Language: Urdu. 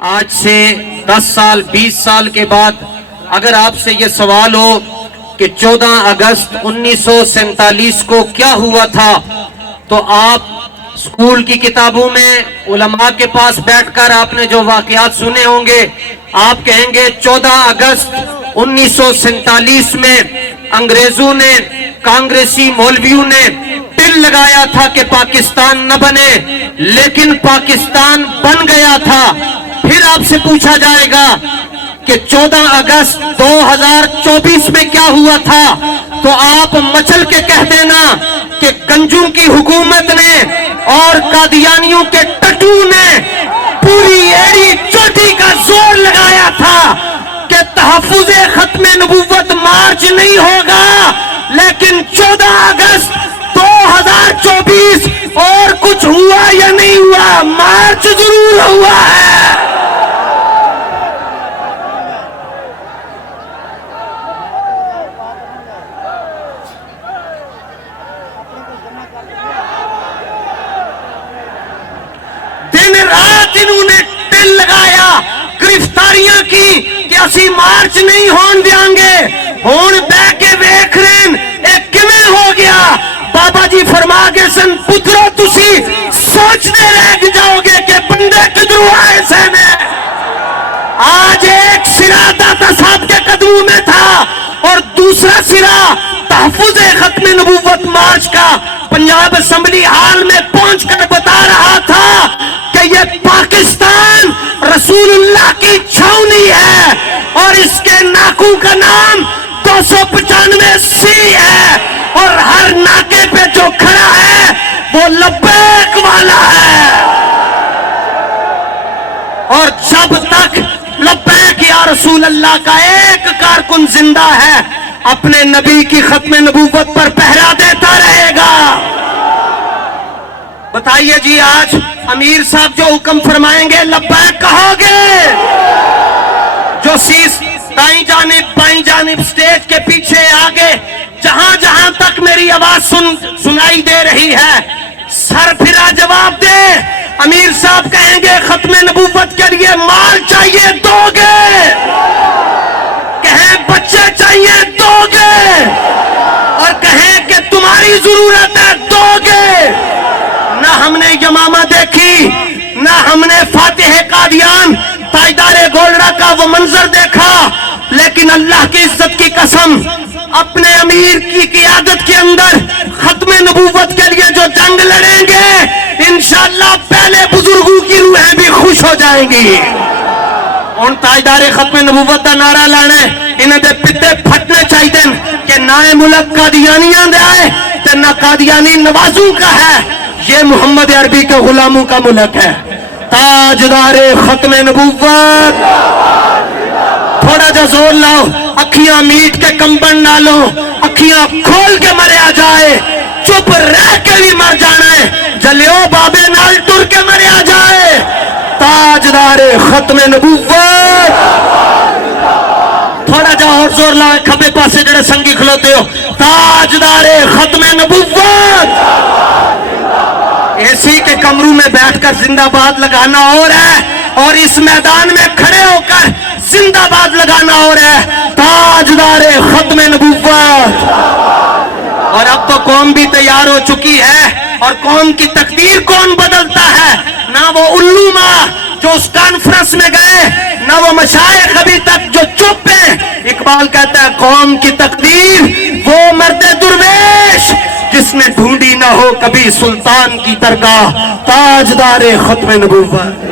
آج سے 10 سال 20 سال کے بعد اگر آپ سے یہ سوال ہو کہ 14 اگست 1947 کو کیا ہوا تھا تو آپ اسکول کی کتابوں میں علماء کے پاس بیٹھ کر آپ نے جو واقعات سنے ہوں گے آپ کہیں گے 14 اگست 1947 میں انگریزوں نے کانگریسی مولویوں نے ٹل لگایا تھا کہ پاکستان نہ بنے، لیکن پاکستان بن گیا تھا۔ پھر آپ سے پوچھا جائے گا کہ 14 اگست 2024 میں کیا ہوا تھا تو آپ مچل کے کہہ دینا کہ گنجوں کی حکومت نے اور قادیانیوں کے ٹٹو نے پوری ایڑی چوٹی کا زور لگایا تھا کہ تحفظ ختم نبوت مارچ نہیں ہوگا، لیکن 14 اگست 2024 اور کچھ ہوا یا نہیں ہوا، مارچ ضرور ہوا ہے۔ دن رات انہوں نے ٹل لگایا، گرفتاریاں کی کہ اسی مارچ نہیں ہون دیاں گے، ہون بے کے ویکھ رہن ایک کمیں ہو گیا۔ بابا جی فرما گے سن پترو تسی سوچتے رہ جاؤ گے کہ بندے کدھروں آئے سینے۔ آج ایک سرا داتا صاحب کے قدموں میں تھا اور دوسرا سرا تحفظ ختم نبوت مارچ کا پنجاب اسمبلی ہال میں پہنچ کر بتا رہا تھا کہ یہ پاکستان رسول اللہ کی چھاؤنی ہے اور اس کے ناکوں کا نام 295 سی ہے اور ہر ناکے پہ جو کھڑا ہے وہ لبیک والا ہے، اور جب تک لبیک یا رسول اللہ کا ایک کارکن زندہ ہے اپنے نبی کی ختم نبوت پر پہرا دیتا رہے گا۔ بتائیے جی آج امیر صاحب جو حکم فرمائیں گے لبیک کہو گے؟ جو سیس دائیں جانب بائیں جانب سٹیج کے پیچھے آگے جہاں جہاں تک میری آواز سنائی دے رہی ہے سر پھرا جواب دے۔ امیر صاحب کہیں گے ختم نبوت کے لیے مال چاہیے دو گے، کہیں بچے چاہیے دو گے، اور کہیں کہ تمہاری ضرورت ہے دو گے۔ نہ ہم نے یمامہ دیکھی، نہ ہم نے فاتح قادیان تاجدار گولڑا کا وہ منظر دیکھا، لیکن اللہ کی عزت کی قسم اپنے امیر کی قیادت کے اندر ختم نبوت کے لیے جو جنگ لڑیں گے انشاءاللہ پہلے بزرگوں کی روحیں بھی خوش ہو جائیں گی۔ ان تاجدار ختم نبوت کا نعرہ لانے انہیں دے پتے پھٹنے چاہیے کہ نہ ملک قادیانیاں دے آئے تے نہ قادیانی نوازوں کا ہے، یہ محمد عربی کے غلاموں کا ملک ہے۔ تاجدار ختم نبوت، تھوڑا جا زور لاؤ، اکھیاں میٹ کے کمبن نہ لو، اکھیاں کھول کے مریا جائے، چپ رہ کے بھی مر جانا ہے، جلیو بابے نال ٹر کے مریا جائے۔ تاجدار ختم نبوت، تھوڑا جا اور زور لاؤ کھبے پاسے جڑے سنگی کھلوتے ہو، تاجدار ختم نبوت۔ ایسی کے کمروں میں بیٹھ کر زندہ باد لگانا اور ہے، اور اس میدان میں کھڑے ہو کر زندہ باد لگانا اور ہے۔ تاجدار ختم نبوت۔ اور اب تو قوم بھی تیار ہو چکی ہے، اور قوم کی تقدیر کون بدلتا ہے؟ نہ وہ علماء جو اس کانفرنس میں گئے، نہ وہ مشائخ ابھی تک جو چپ ہیں۔ اقبال کہتا ہے قوم کی تقدیر وہ مرد درویش جس نے ڈھونڈی نہ ہو کبھی سلطان کی درگاہ۔ تاجدار ختم نبوت۔